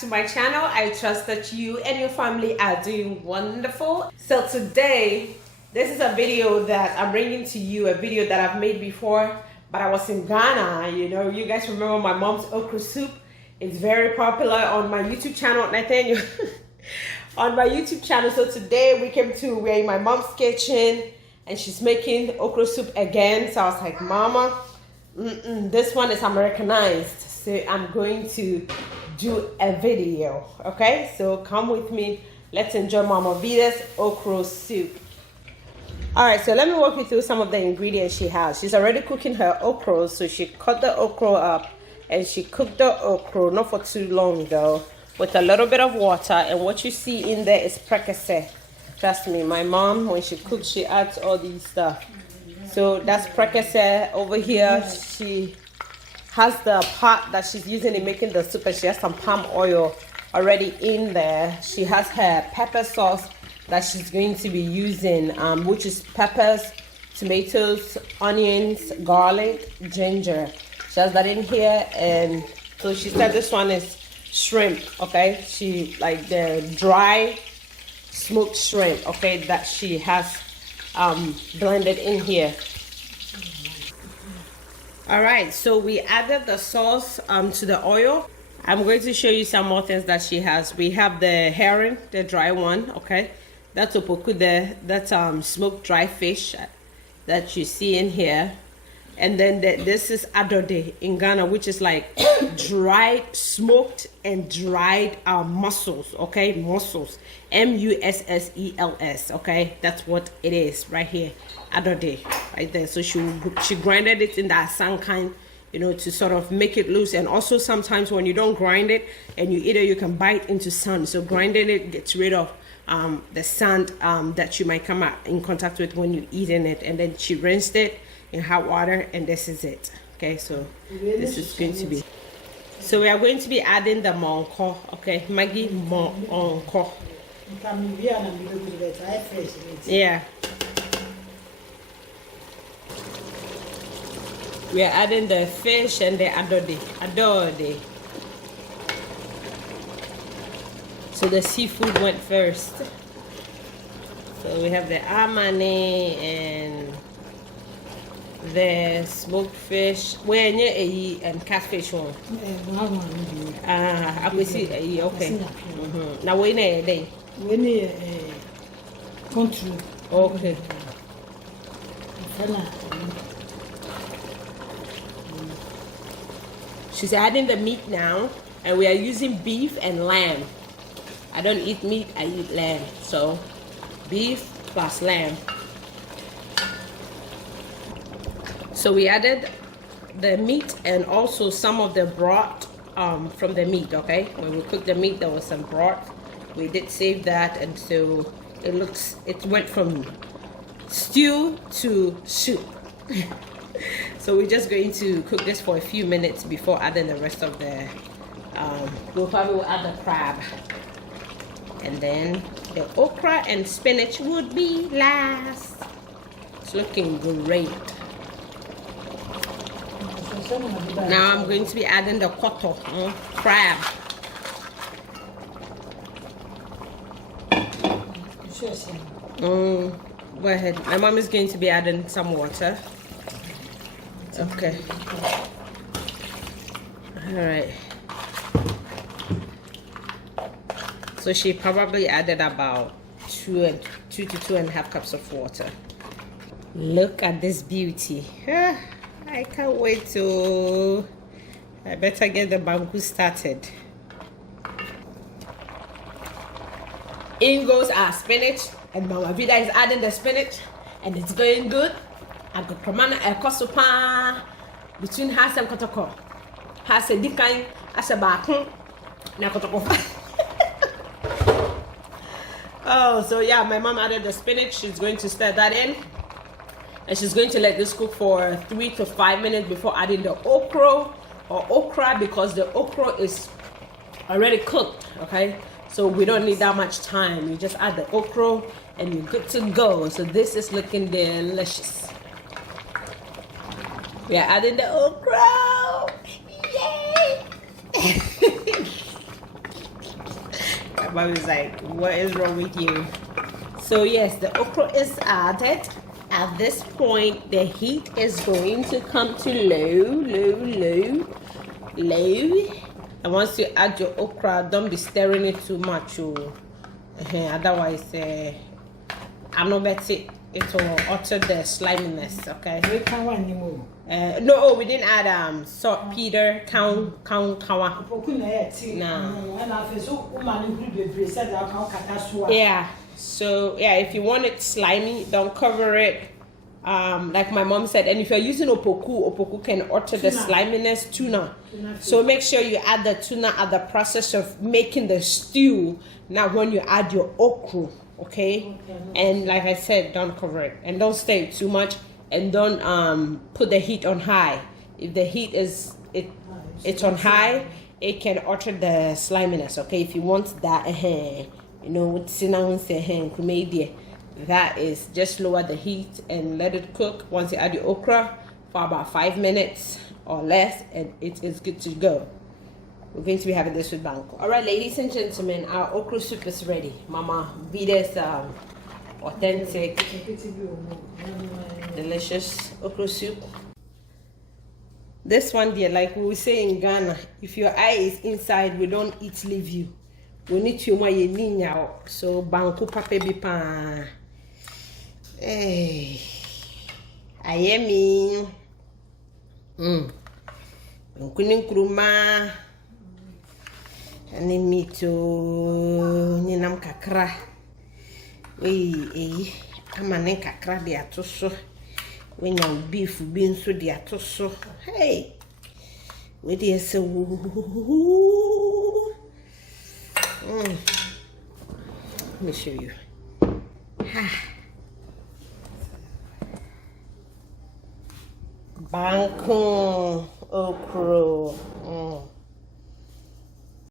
to my channel. I trust that you and your family are doing wonderful. So today, this is a video that I'm bringing to you, a video that I've made before, but I was in Ghana. You know, you guys remember my mom's okra soup. It's very popular on my YouTube channel, Nathaniel. On my YouTube channel. So today we're in my mom's kitchen and she's making okra soup again. So I was like, Mama, this one is Americanized. So I'm going to do a video. Okay, so come with me. Let's enjoy Mama Vida's okra soup. All right, so let me walk you through some of the ingredients she has. She's already cooking her okra. So she cut the okra up and she cooked the okra, not for too long though, with a little bit of water. And what you see in there is prekese. Trust me, my mom, when she cooks, she adds all these stuff. So that's prekese. Over here, she has the pot that she's using in making the soup, and she has some palm oil already in there. She has her pepper sauce that she's going to be using, which is peppers, tomatoes, onions, garlic, ginger. She has that in here. And so she said this one is shrimp, okay? She like the dry smoked shrimp, okay, that she has blended in here. All right, so we added the sauce to the oil. I'm going to show you some more things that she has. We have the herring, the dry one, okay? That's opoku there. That's smoked dry fish that you see in here. And then this is adode in Ghana, which is like dried, smoked and dried mussels, okay? Mussels, M-U-S-S-E-L-S, okay? That's what it is right here, adode, right there. So she grinded it in that sand kind, you know, to sort of make it loose. And also sometimes when you don't grind it and you eat it, you can bite into sand. So grinding it gets rid of the sand that you might come in contact with when you're eating it. And then she rinsed it in hot water, and this is it. Okay, so this is going to be. So we are going to be adding the monko, okay, Maggie monko. Yeah. We are adding the fish and the adode. So the seafood went first. So we have the amane and the smoked fish. Where and catfish one. I will see. Okay. Now we need a day. We need country. Okay. She's adding the meat now, and we are using beef and lamb. I don't eat meat, I eat lamb. So beef plus lamb. So we added the meat and also some of the broth from the meat, okay? When we cooked the meat, there was some broth. We did save that, and so it went from stew to soup. So we're just going to cook this for a few minutes before adding the rest of the, we'll probably add the crab. And then the okra and spinach would be last. It's looking great. Now I'm going to be adding the koto, crab. Go ahead. My mom is going to be adding some water. Okay. All right. So she probably added about 2 to 2.5 cups of water. Look at this beauty. I can't wait to. I better get the bamboo started. In goes our spinach, and Mama Vida is adding the spinach, and it's going good. I got Promana a cosopa between has and Kotoko. Has a decline as a back. Oh, so yeah, my mom added the spinach. She's going to stir that in. And she's going to let this cook for 3 to 5 minutes before adding the okra, because the okra is already cooked, okay? So we don't need that much time. You just add the okra and you're good to go. So this is looking delicious. We are adding the okra. Yay! Bobby's like, what is wrong with you? So yes, the okra is added. At this point, the heat is going to come to low. And once you add your okra, don't be stirring it too much. Otherwise, I'm not betting it will alter the sliminess. Okay. No, we didn't add salt, Peter, kawa. Yeah. So yeah, if you want it slimy, don't cover it. Like my mom said, and if you're using opoku can alter the sliminess. Tuna. So make sure you add the tuna at the process of making the stew. Now when you add your okra, okay? And like I said, don't cover it and don't stir it too much, and don't put the heat on high. If the heat is it's on high, it can alter the sliminess. Okay, if you want that, you know, with cinnamon media, that is just lower the heat and let it cook. Once you add your okra for about 5 minutes or less, and it is good to go. We're going to be having this with banko. All right, ladies and gentlemen, our okra soup is ready. Mama Vida's authentic, delicious okra soup. This one, dear, like we say in Ghana, if your eye is inside, we don't eat leave you. We need to out. So banko pape bipa. Hey, I am me. Kuning kuruma. Ani mito ninam kakra. Amane kakra de atoso. When you beef being so de atoso. Hey, we dey so. Let me show you. Banko okro.